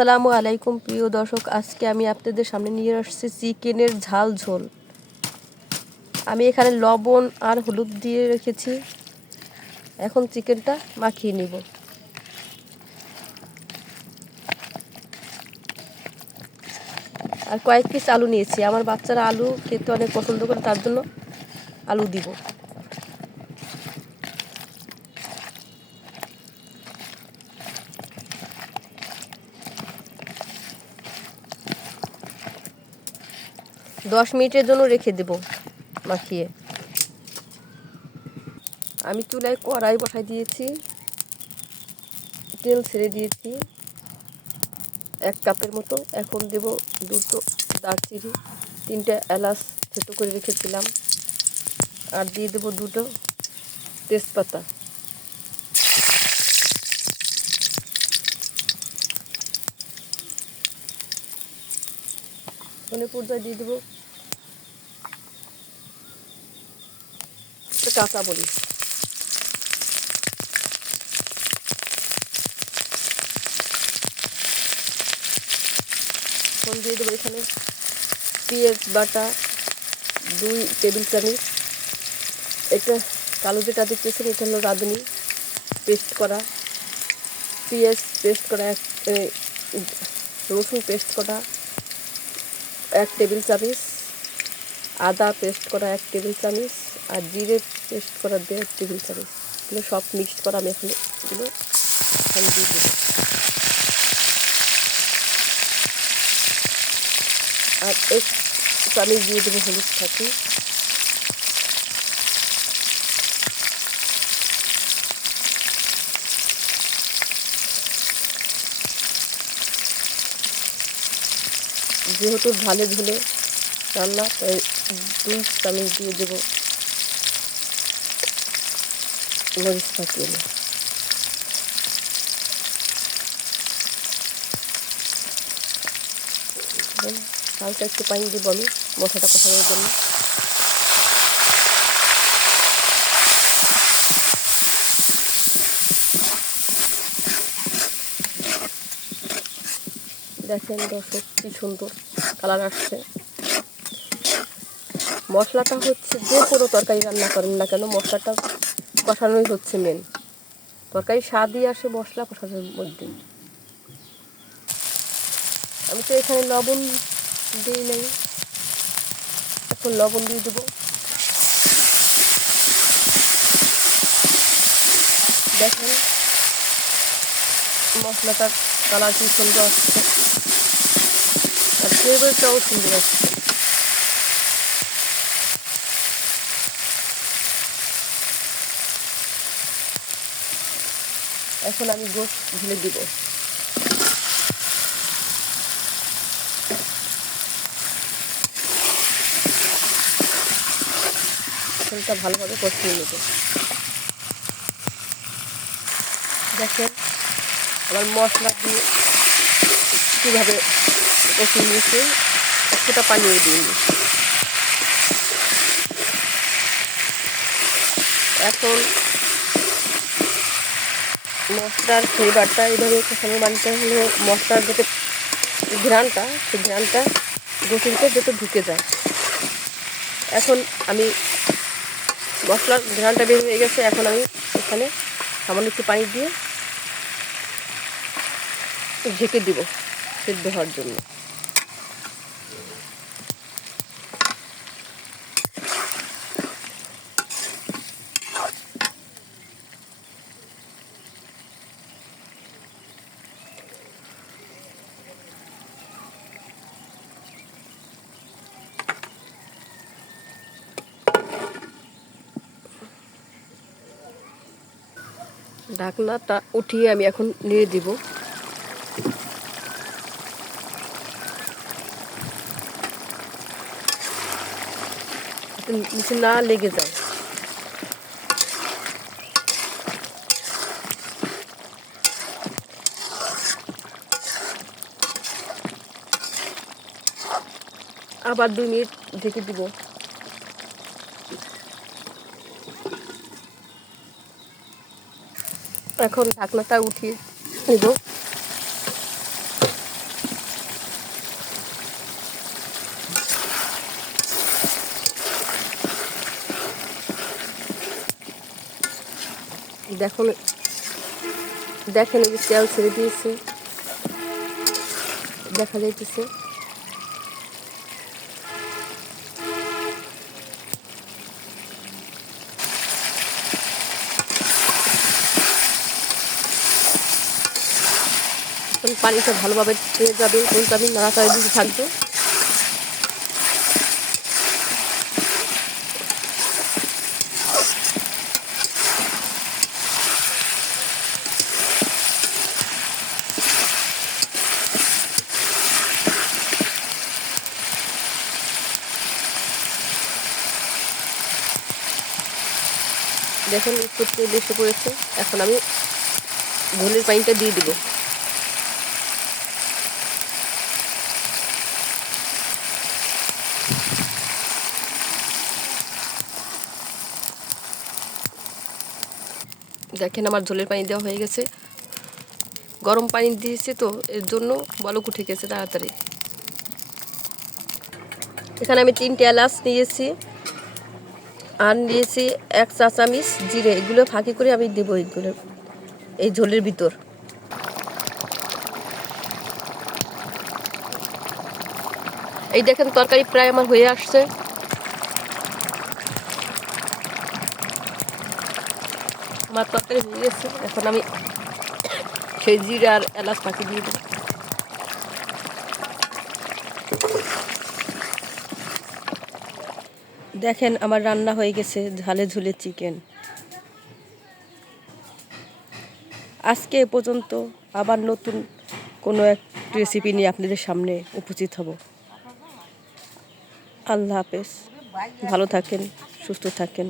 আসসালামু আলাইকুম প্রিয় দর্শক, আজকে আমি আপনাদের সামনে নিয়ে আসছি চিকেনের ঝাল ঝোল। আমি এখানে লবণ আর হলুদ দিয়ে রেখেছি। এখন চিকেনটা মাখিয়ে নিব। আর কয়েক পিস আলু নিয়েছি, আমার বাচ্চারা আলু খেতে অনেক পছন্দ করে, তার জন্য আলু দিব। দশ মিনিটের জন্য রেখে দেব মাখিয়ে। আমি চুলায় কড়াই বসাই দিয়েছি, তেল ছেড়ে দিয়েছি 1 কাপের মতো। এখন দেব 2টো দারচিনি, 3টে এলাচ থেতো করে রেখেছিলাম, আর দিয়ে দেব 2টো তেজপাতা। ধনে পর্যায়ে দিয়ে দেবো কাঁচা মরিচ। এখন দিয়ে দেবো এখানে পেঁয়াজ বাটা 2 টেবিল চামচ। এটা কালো যেটা দেখতেছেন এটা হলো রাঁধুনি পেস্ট করা, পেঁয়াজ পেস্ট করা, রসুন পেস্ট করা 1 টেবিল চামচ, আদা পেস্ট করা 1 টেবিল চামচ, আর জিরে পেস্ট করা 1.5 টেবিল চামচ। এগুলো সব মিক্সড করা আমি এখানে এগুলো দিয়ে দেবো। আর 1 চামচ দিয়ে দেবো হলুদ থাকি। যেহেতু ঝালে ঝোলে রান্না, তাই 2 চামচ দিয়ে দেবো মরিচ ফাঁকিয়ে। হালকা একটু পানি দিব আমি মশলাটা কষানোর জন্য। দেখেন দর্শক কি সুন্দর কালার আসছে। মশলাটা হচ্ছে যে কোনো তরকারি রান্না করেন না কেন, মশলাটা কষানোই হচ্ছে মেন। তরকারি স্বাদই আসে মশলা কষানোর মধ্যে। আমি তো এখানে লবণ দিই নাই, এখন লবণ দিয়ে দেবো। দেখেন মশলাটার কালার কি সুন্দর আসছে, আর ফ্লেভারটাও সুন্দর আসছে। এখন আমি গোশ ঢেলে দিব। তেলটা ভালোভাবে কষিয়ে নেব। দেখেন আমার মশলা দিয়ে কীভাবে কষিয়ে নিয়েছে, একটুটা পানিও দিইনি। এখন মশলার ফ্লেভারটা এইভাবে কষানোর মানতে হলে মশলার যাতে ঘ্রাণটা, সেই ঘ্রাণটা গোসিতে যাতে ঢুকে যায়। এখন আমি মশলার ঘ্রাণটা বের হয়ে গেছে, এখন আমি এখানে সামান্য একটু পানি দিয়ে ঢেকে দিব সেদ্ধ হওয়ার জন্য। ঢাকনাটা উঠিয়ে আমি এখন নেড়ে দিব। নিচে না লেগে যায়। আবার 2 মিনিট ঢেকে দিব। এখন ঢাকনাটা উঠিয়ে নেব। দেখুন দেখেন এই যে তেল ছেড়ে দিয়েছে, দেখা যাইতেছে। পানিটা ভালোভাবে টেনে যাবে, কিন্তু আমি নাড়াচাড়া দিতে থাকবো। দেখুন একটু তেল এসে পড়েছে, এখন আমি ঝোলের পানিটা দিয়ে দিব। দেখেন আমার ঝোলের পানি দেওয়া হয়ে গেছে। গরম পানি দিয়েছি তো এর জন্য বলক উঠে গেছে তাড়াতাড়ি। এখানে আমি 3টে এলাচ নিয়েছি আর নিয়েছি 1 চা চামচ জিরে। এগুলো ফাঁকি করে আমি দেবো এইগুলো এই ঝোলের ভিতর। এই দেখেন তরকারি প্রায় আমার হয়ে আসছে। আমার তরকারি হয়ে গেছে, এখন আমি সেই জিরে আর এলাচ ফাঁকি দিয়ে দেবো। দেখেন আমার রান্না হয়ে গেছে ঝালে ঝুলে চিকেন। আজকে এ পর্যন্ত, আবার নতুন কোনো এক রেসিপি নিয়ে আপনাদের সামনে উপস্থিত হব। আল্লাহ হাফেজ, ভালো থাকেন, সুস্থ থাকেন।